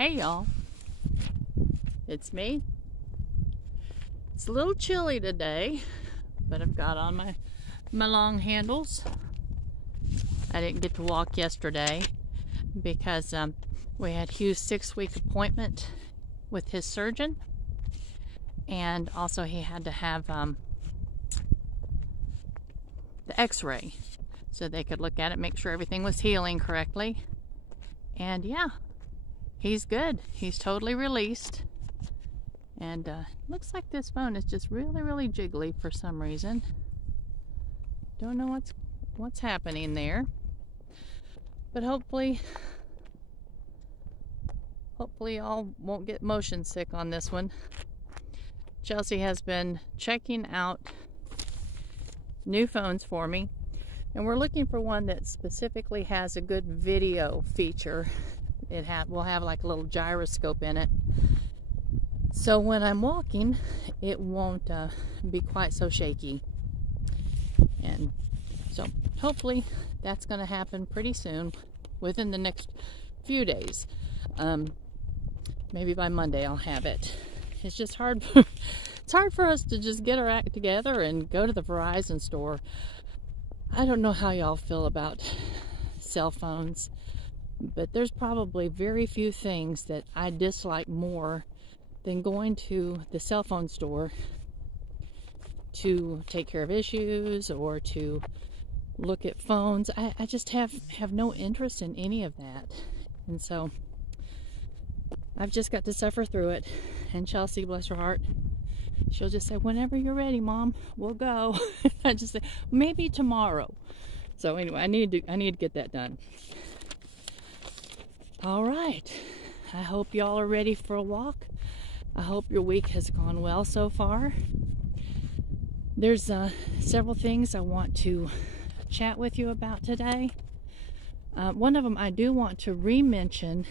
Hey y'all, it's me. It's a little chilly today, but I've got on my long handles. I didn't get to walk yesterday because we had Hugh's 6-week appointment with his surgeon, and also he had to have the x-ray so they could look at it, make sure everything was healing correctly. And yeah, he's good. He's totally released. And looks like this phone is just really jiggly for some reason. Don't know what's happening there. But hopefully y'all won't get motion sick on this one. Chelsea has been checking out new phones for me, and we're looking for one that specifically has a good video feature. Will have like a little gyroscope in it, so when I'm walking it won't be quite so shaky. And so hopefully that's going to happen pretty soon, within the next few days. Maybe by Monday I'll have it. It's just hard it's hard for us to just get our act together and go to the Verizon store. I don't know how y'all feel about cell phones, but there's probably very few things that I dislike more than going to the cell phone store to take care of issues or to look at phones. I just have no interest in any of that. And so I've just got to suffer through it. And Chelsea, bless her heart, she'll just say, whenever you're ready, Mom, we'll go. I just say, maybe tomorrow. So anyway, I need to get that done. All right. I hope y'all are ready for a walk. I hope your week has gone well so far. There's several things I want to chat with you about today. One of them, I do want to re-mention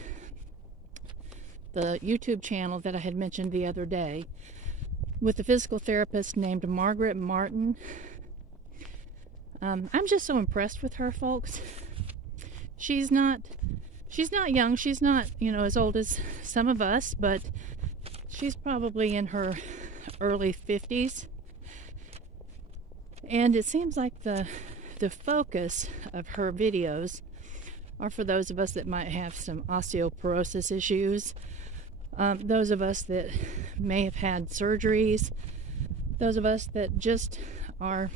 the YouTube channel that I had mentioned the other day with a physical therapist named Margaret Martin. I'm just so impressed with her, folks. She's not young. She's not, as old as some of us, but she's probably in her early 50s. And it seems like the focus of her videos are for those of us that might have some osteoporosis issues, those of us that may have had surgeries, those of us that just are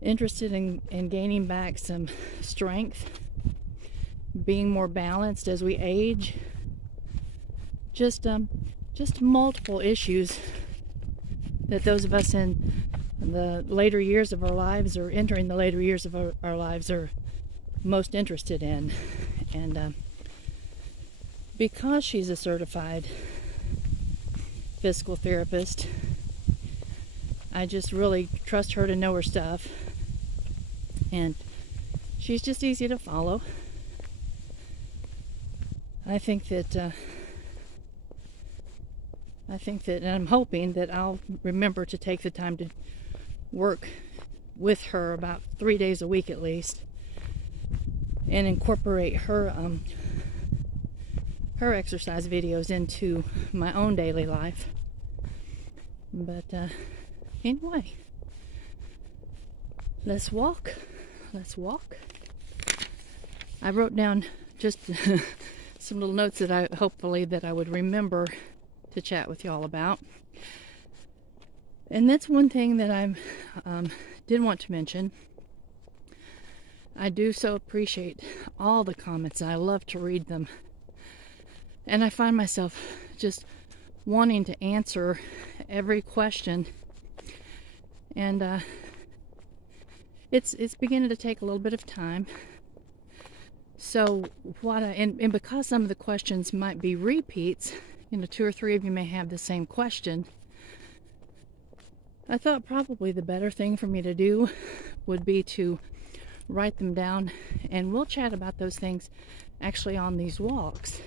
interested in gaining back some strength, being more balanced as we age, just multiple issues that those of us in the later years of our lives, or entering the later years of our lives, are most interested in. And because she's a certified physical therapist, I just really trust her to know her stuff, and she's just easy to follow. I think that and I'm hoping that I'll remember to take the time to work with her about 3 days a week at least, and incorporate her exercise videos into my own daily life. But anyway, let's walk. I wrote down just some little notes that I would remember to chat with y'all about. And that's one thing that I did want to mention. I do so appreciate all the comments. I love to read them. And I find myself just wanting to answer every question. And it's beginning to take a little bit of time. So and because some of the questions might be repeats, 2 or 3 of you may have the same question, I thought probably the better thing for me to do would be to write them down, and we'll chat about those things actually on these walks.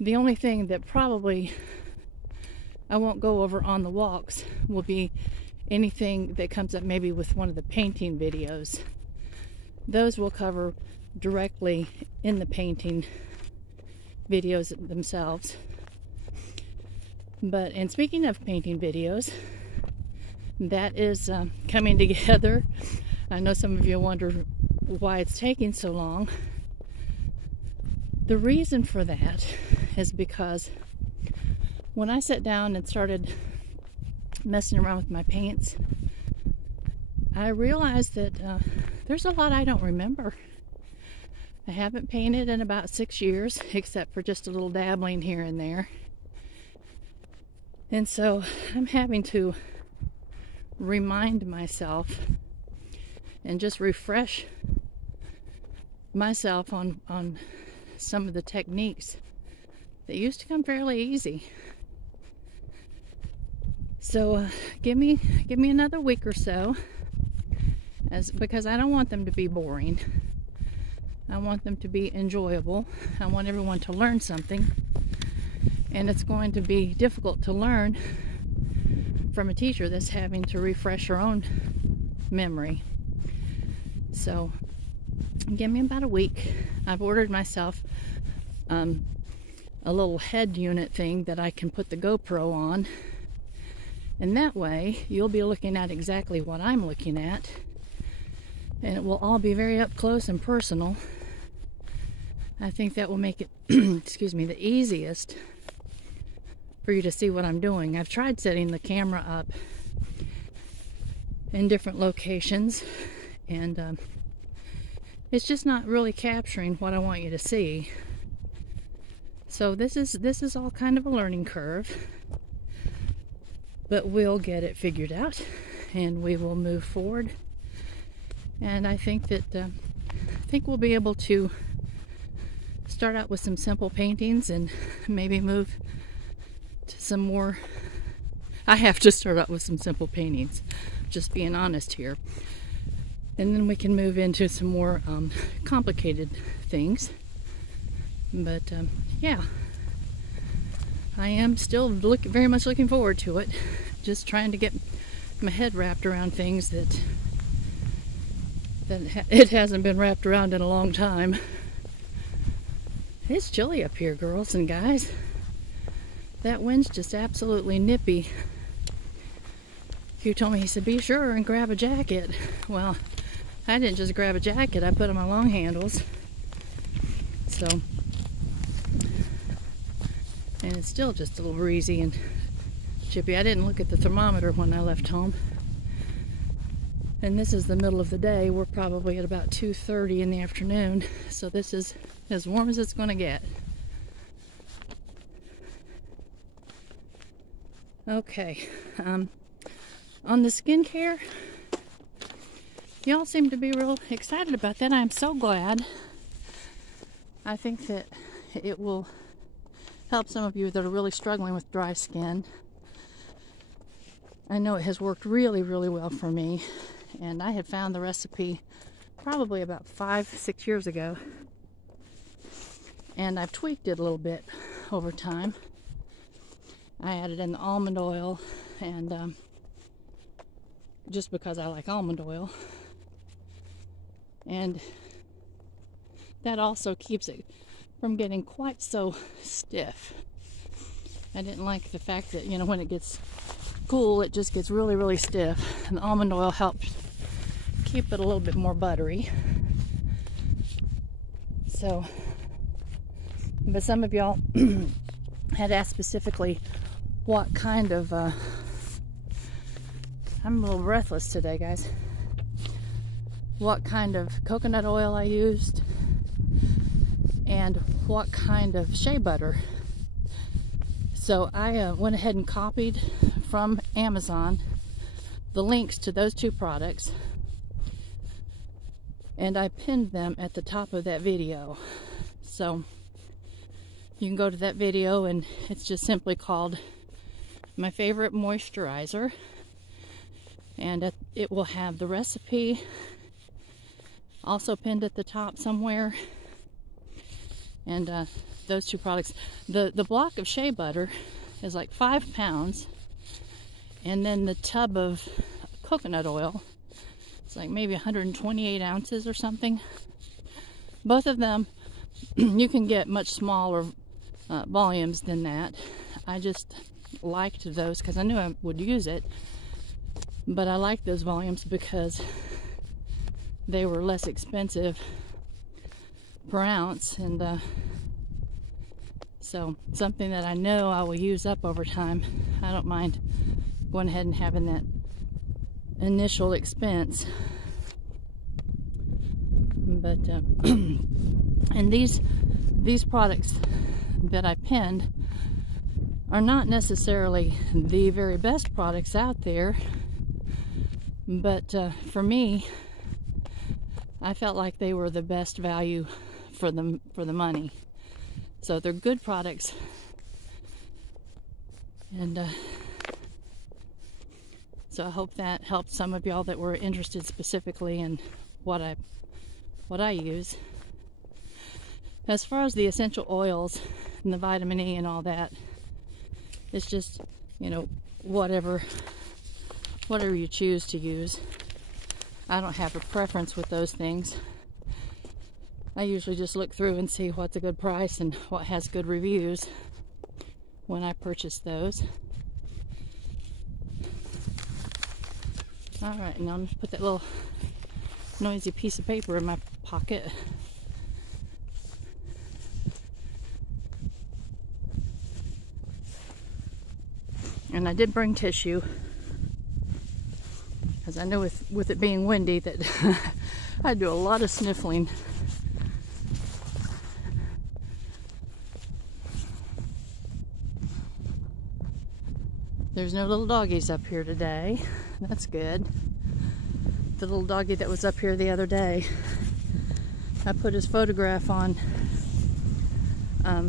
The only thing that probably I won't go over on the walks will be anything that comes up maybe with one of the painting videos. Those will cover directly in the painting videos themselves. But, and speaking of painting videos, that is coming together. I know some of you wonder why it's taking so long. The reason for that is because when I sat down and started messing around with my paints, I realized that there's a lot I don't remember. I haven't painted in about 6 years, except for just a little dabbling here and there. And so I'm having to remind myself and just refresh myself on some of the techniques that used to come fairly easy. So give me another week or so, because I don't want them to be boring. I want them to be enjoyable. I want everyone to learn something. And it's going to be difficult to learn from a teacher that's having to refresh her own memory. So give me about a week. I've ordered myself a little head unit thing that I can put the GoPro on, and that way you'll be looking at exactly what I'm looking at, and it will all be very up close and personal. I think that will make it excuse me, the easiest for you to see what I'm doing. I've tried setting the camera up in different locations, and it's just not really capturing what I want you to see. So this is all kind of a learning curve, but we'll get it figured out and we will move forward. And I think that we'll be able to start out with some simple paintings and maybe move to some more. I have to start out with some simple paintings, just being honest here. And then we can move into some more complicated things. But yeah, I am still very much looking forward to it. Just trying to get my head wrapped around things that it hasn't been wrapped around in a long time. It's chilly up here, girls and guys. That wind's just absolutely nippy. Hugh told me, he said, be sure and grab a jacket. Well, I didn't just grab a jacket, I put on my long handles. So, and it's still just a little breezy and chippy. I didn't look at the thermometer when I left home. And this is the middle of the day. We're probably at about 2:30 in the afternoon. So this is as warm as it's going to get. Okay, on the skincare, y'all seem to be real excited about that. I'm so glad. I think that it will help some of you that are really struggling with dry skin. I know it has worked really, really well for me, and I had found the recipe probably about 5-6 years ago, and I've tweaked it a little bit over time. I added in the almond oil, and just because I like almond oil, and that also keeps it from getting quite so stiff. I didn't like the fact that, you know, when it gets cool, it just gets really, really stiff, and the almond oil helps keep it a little bit more buttery. So, but some of y'all had asked specifically what kind of, I'm a little breathless today, guys, what kind of coconut oil I used and what kind of shea butter. So I went ahead and copied from Amazon the links to those two products, and I pinned them at the top of that video. So you can go to that video, and it's just simply called My Favorite Moisturizer, and it will have the recipe also pinned at the top somewhere, and those two products. The block of shea butter is like 5 pounds, and then the tub of coconut oil, it's like maybe 128 ounces or something. Both of them you can get much smaller volumes than that. I just liked those because I knew I would use it, but I liked those volumes because they were less expensive per ounce, and so something that I know I will use up over time. I don't mind going ahead and having that initial expense. But and these products that I pinned are not necessarily the very best products out there, but for me, I felt like they were the best value for the money. So they're good products, and so I hope that helped some of y'all that were interested specifically in what I use. As far as the essential oils and the vitamin E and all that, it's just, you know, whatever you choose to use. I don't have a preference with those things. I usually just look through and see what's a good price and what has good reviews when I purchase those. Alright, now I'm going to put that little noisy piece of paper in my pocket. And I did bring tissue, because I know with it being windy that I do a lot of sniffling. There's no little doggies up here today. That's good. The little doggy that was up here the other day, I put his photograph on a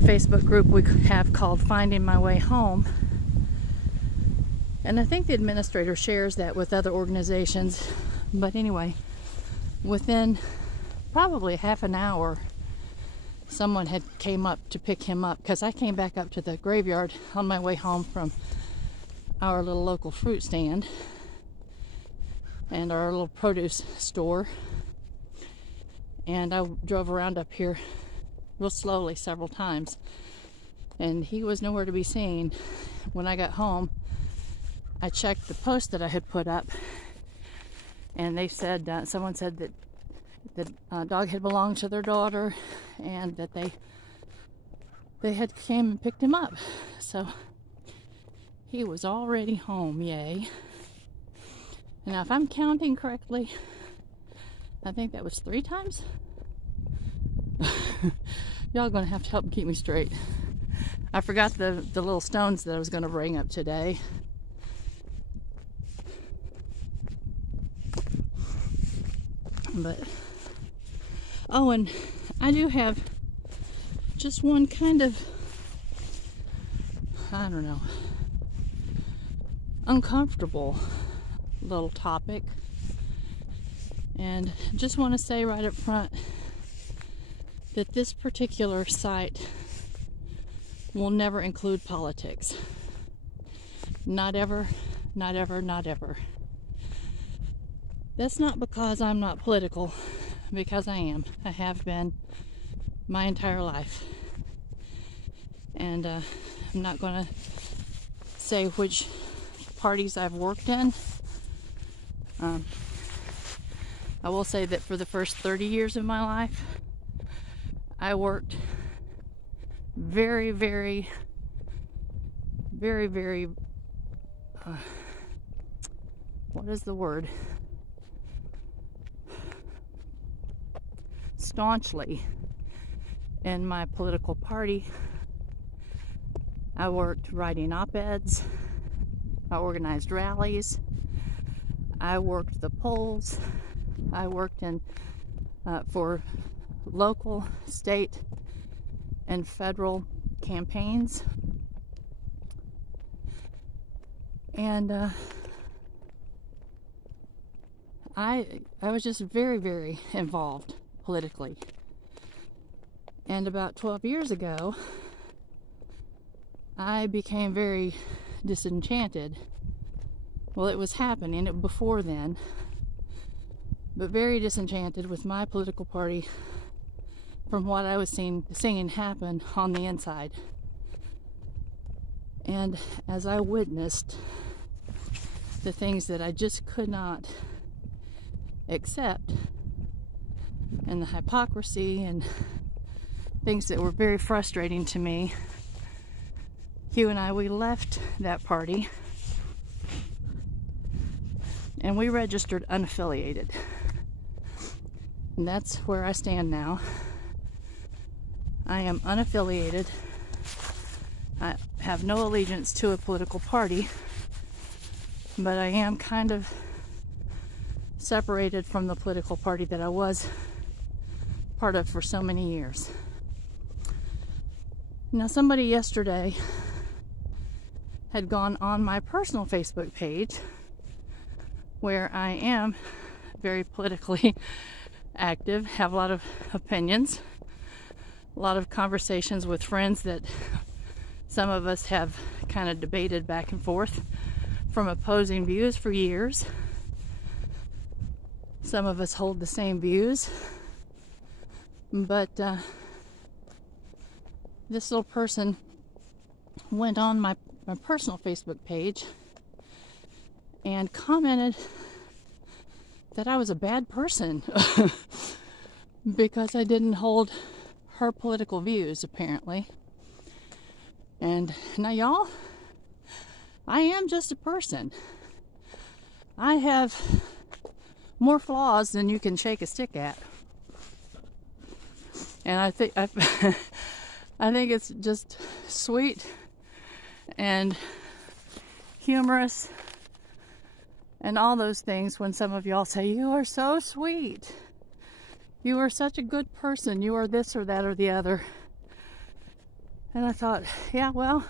Facebook group we have called Finding My Way Home. And I think the administrator shares that with other organizations. But anyway, within probably half an hour, someone had came up to pick him up, because I came back up to the graveyard on my way home from our little local fruit stand and our little produce store, and I drove around up here real slowly several times, and he was nowhere to be seen. When I got home, I checked the post that I had put up, and they said, someone said that the dog had belonged to their daughter, and that they had came and picked him up. So he was already home, yay. Now, if I'm counting correctly, I think that was 3 times. Y'all gonna have to help keep me straight. I forgot the little stones that I was gonna bring up today. But oh, and I do have just one kind of, I don't know, uncomfortable little topic, and just want to say right up front that this particular site will never include politics. Not ever, not ever, not ever. That's not because I'm not political, because I am. I have been my entire life. And I'm not going to say which parties I've worked in. I will say that for the first 30 years of my life, I worked very, very, very, very, what is the word? Staunchly in my political party. I worked writing op-eds. I organized rallies. I worked the polls. I worked in for local, state, and federal campaigns. And I was just very, very involved politically. And about 12 years ago, I became very disenchanted. Well, it was happening before then, but very disenchanted with my political party from what I was seeing happen on the inside. And as I witnessed the things that I just could not accept, and the hypocrisy and things that were very frustrating to me, Hugh and I, we left that party and we registered unaffiliated. And that's where I stand now. I am unaffiliated. I have no allegiance to a political party, but I am kind of separated from the political party that I was part of for so many years. Now, somebody yesterday had gone on my personal Facebook page, where I am very politically active, have a lot of opinions, a lot of conversations with friends that some of us have kind of debated back and forth from opposing views for years. Some of us hold the same views, but this little person went on my personal Facebook page and commented that I was a bad person because I didn't hold her political views, apparently. And now, y'all, I am just a person. I have more flaws than you can shake a stick at. And I think it's just sweet and humorous and all those things when some of y'all say, "You are so sweet. You are such a good person. You are this or that or the other." And I thought, yeah, well,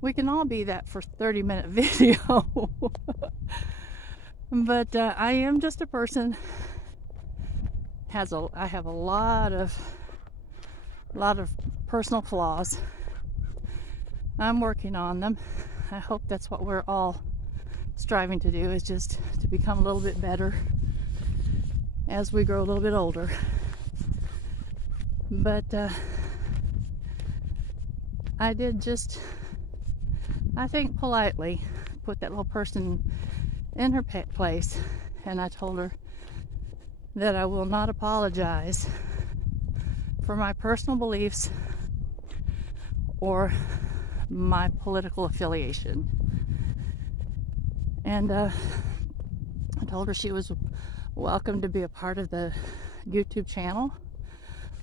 we can all be that for 30-minute video. But I am just a person. I have a lot of personal flaws. I'm working on them. I hope that's what we're all striving to do, is just to become a little bit better as we grow a little bit older. But I did just, I think, politely put that little person in her place, and I told her that I will not apologize for my personal beliefs or my political affiliation. And I told her she was welcome to be a part of the YouTube channel,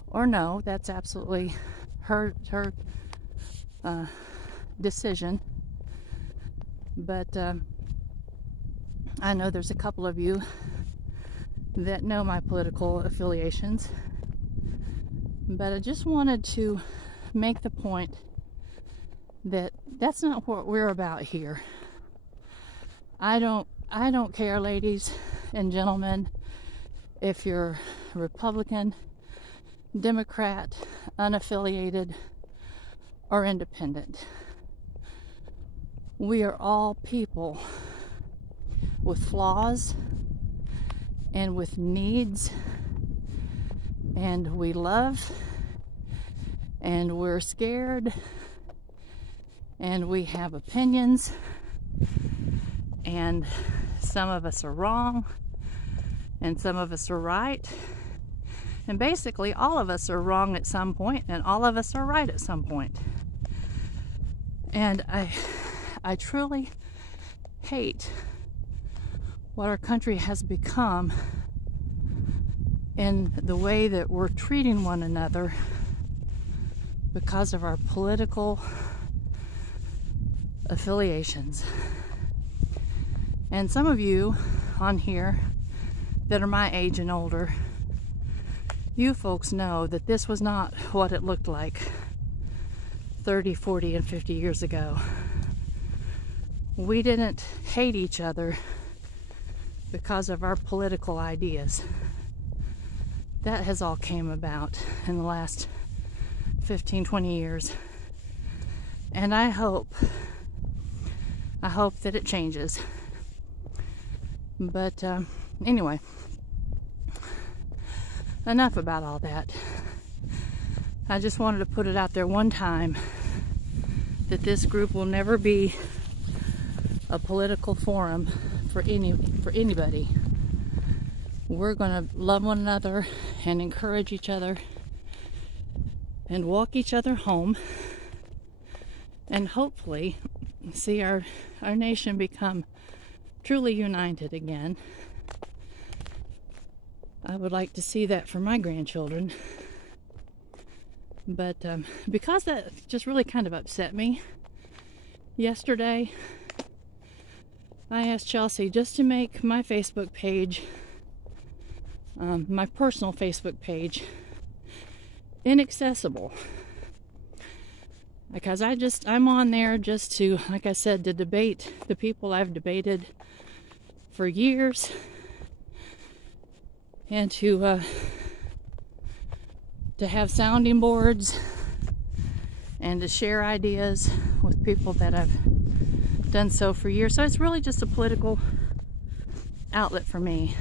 or no, that's absolutely her decision. But I know there's a couple of you that know my political affiliations, but I just wanted to make the point that that's not what we're about here. I don't care, ladies and gentlemen, if you're Republican, Democrat, unaffiliated, or independent. We are all people with flaws and with needs, and we love, and we're scared, and we have opinions, and some of us are wrong and some of us are right, and basically all of us are wrong at some point and all of us are right at some point. And I truly hate what our country has become in the way that we're treating one another because of our political affiliations. And some of you on here that are my age and older, you folks know that this was not what it looked like 30, 40, and 50 years ago. We didn't hate each other because of our political ideas. That has all came about in the last 15, 20 years. And I hope that it changes. But anyway, enough about all that. I just wanted to put it out there one time that this group will never be a political forum for anybody. We're going to love one another and encourage each other and walk each other home, and hopefully see our nation become truly united again. I would like to see that for my grandchildren. But because that just really kind of upset me yesterday, I asked Chelsea just to make my Facebook page, my personal Facebook page, inaccessible. Because I'm on there just to, like I said, to debate the people I've debated for years, and to have sounding boards and to share ideas with people that I've done so for years. So it's really just a political outlet for me.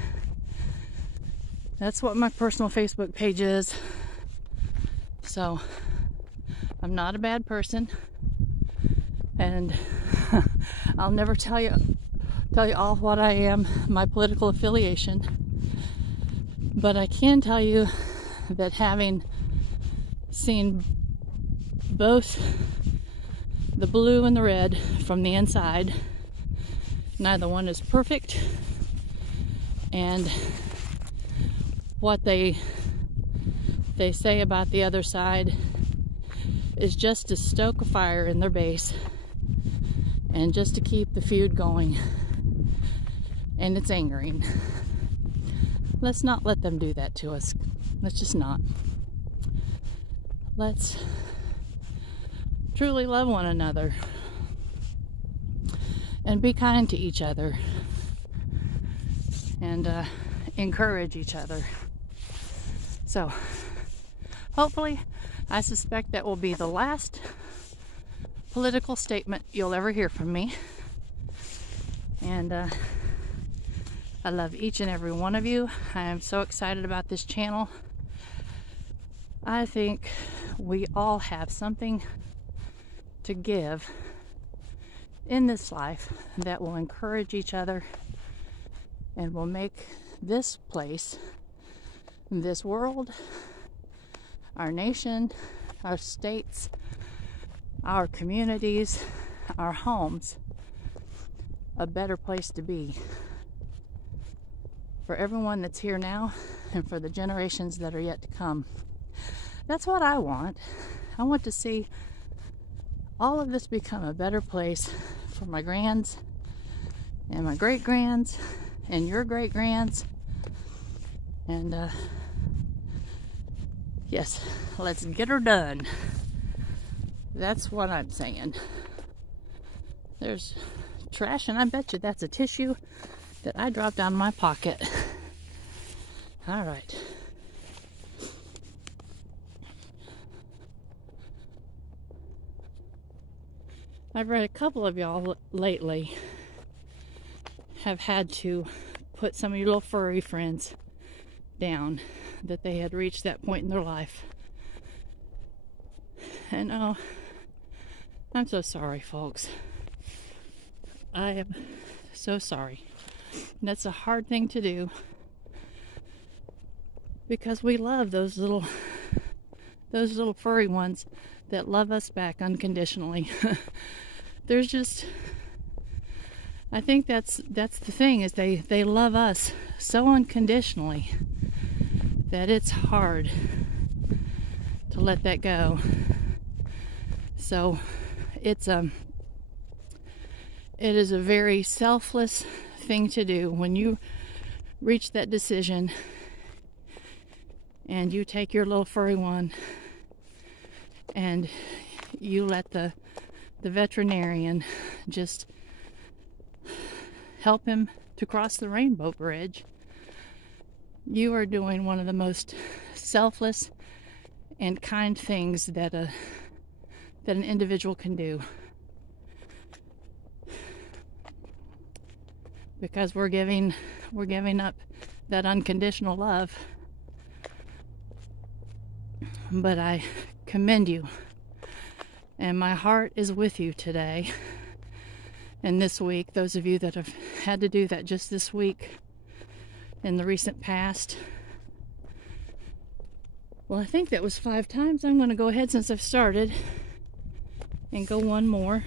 That's what my personal Facebook page is. So I'm not a bad person, and I'll never tell you all what I am, my political affiliation, but I can tell you that having seen both the blue and the red from the inside, neither one is perfect, and what they say about the other side is just to stoke a fire in their base and just to keep the feud going, and it's angering. Let's not let them do that to us. Let's just not. Let's truly love one another and be kind to each other and encourage each other. So hopefully, I suspect that will be the last political statement you'll ever hear from me. And I love each and every one of you. I am so excited about this channel. I think we all have something to give in this life that will encourage each other and will make this place, this world, our nation, our states, our communities, our homes, a better place to be for everyone that's here now and for the generations that are yet to come. That's what I want. I want to see all of this become a better place for my grands and my great-grands and your great-grands. And yes, let's get her done. That's what I'm saying. There's trash, and I bet you that's a tissue that I dropped down my pocket. All right. I've read a couple of y'all lately have had to put some of your little furry friends down, that they had reached that point in their life. And oh, I'm so sorry, folks. I am so sorry. That's a hard thing to do, because we love those little furry ones that love us back unconditionally. There's just, I think that's the thing, is they love us so unconditionally that it's hard to let that go. So it is a very selfless thing to do when you reach that decision and you take your little furry one and you let the veterinarian just help him to cross the rainbow bridge. You are doing one of the most selfless and kind things that an individual can do, because we're giving up that unconditional love. But I commend you. And my heart is with you today and this week. Those of you that have had to do that just this week in the recent past. Well, I think that was 5 times. I'm going to go ahead since I've started and go one more.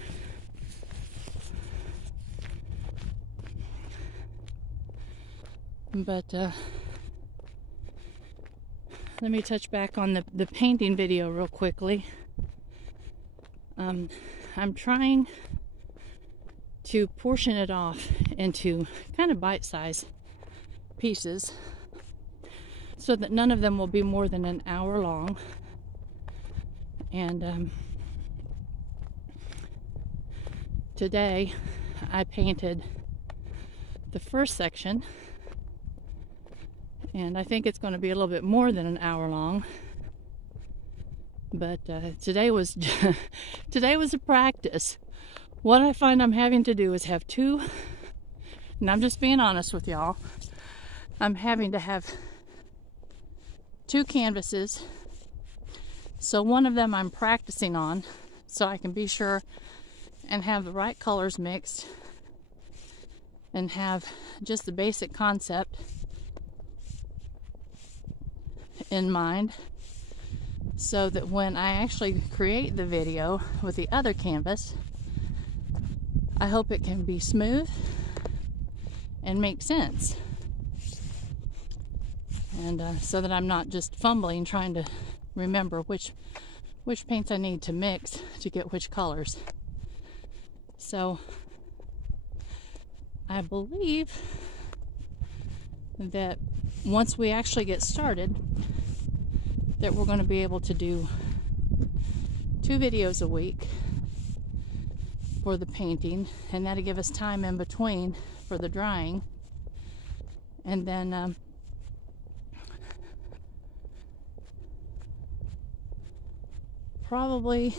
But let me touch back on the painting video real quickly. I'm trying to portion it off into kind of bite-sized pieces so that none of them will be more than an hour long. And today I painted the first section, and I think it's going to be a little bit more than an hour long. But today was today was a practice. What I find I'm having to do is have 2, and I'm just being honest with y'all, I'm having to have 2 canvases. So one of them I'm practicing on so I can be sure and have the right colors mixed and have just the basic concept in mind, so that when I actually create the video with the other canvas, I hope it can be smooth and make sense. And so that I'm not just fumbling trying to remember which paints I need to mix to get which colors. So I believe that once we actually get started, that we're going to be able to do 2 videos a week for the painting, and that'll give us time in between for the drying. And then probably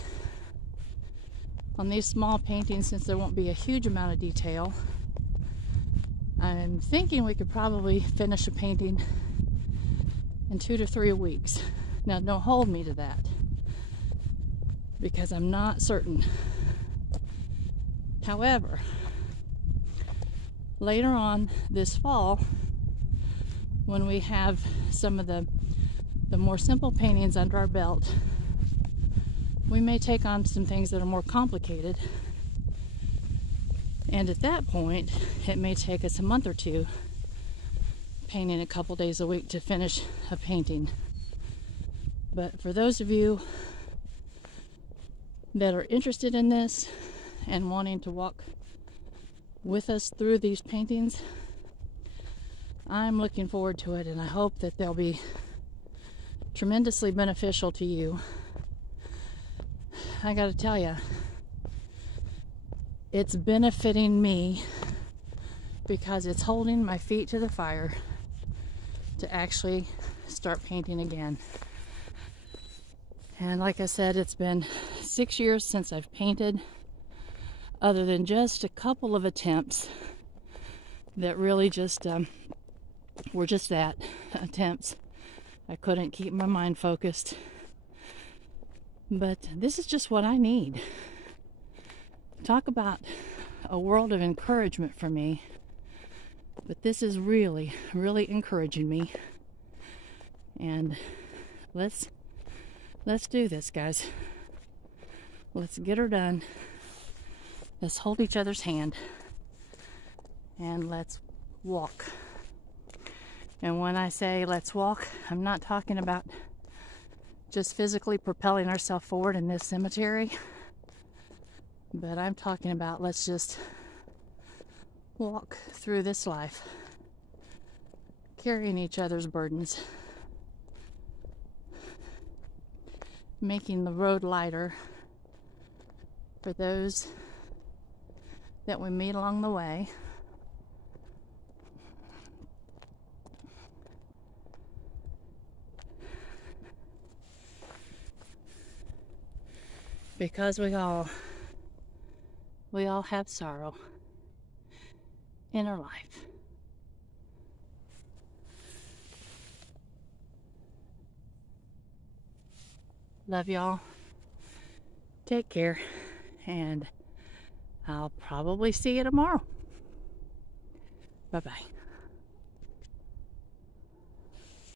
on these small paintings, since there won't be a huge amount of detail, I'm thinking we could probably finish a painting in 2 to 3 weeks. Now, don't hold me to that, because I'm not certain. However, later on this fall, when we have some of the more simple paintings under our belt, we may take on some things that are more complicated. And at that point, it may take us a month or 2 painting a couple days a week to finish a painting. But for those of you that are interested in this and wanting to walk with us through these paintings, I'm looking forward to it, and I hope that they'll be tremendously beneficial to you. I gotta tell you, it's benefiting me because it's holding my feet to the fire to actually start painting again. And like I said, it's been 6 years since I've painted, other than just a couple of attempts that really just were just that, attempts. I couldn't keep my mind focused. But this is just what I need. Talk about a world of encouragement for me. But this is really, really encouraging me. And let's do this, guys. Let's get her done. Let's hold each other's hand. And let's walk. And when I say let's walk, I'm not talking about just physically propelling ourselves forward in this cemetery. But I'm talking about let's just walk through this life, carrying each other's burdens, making the road lighter for those that we meet along the way. Because we all have sorrow in our life. Love y'all. Take care. And I'll probably see you tomorrow. Bye-bye.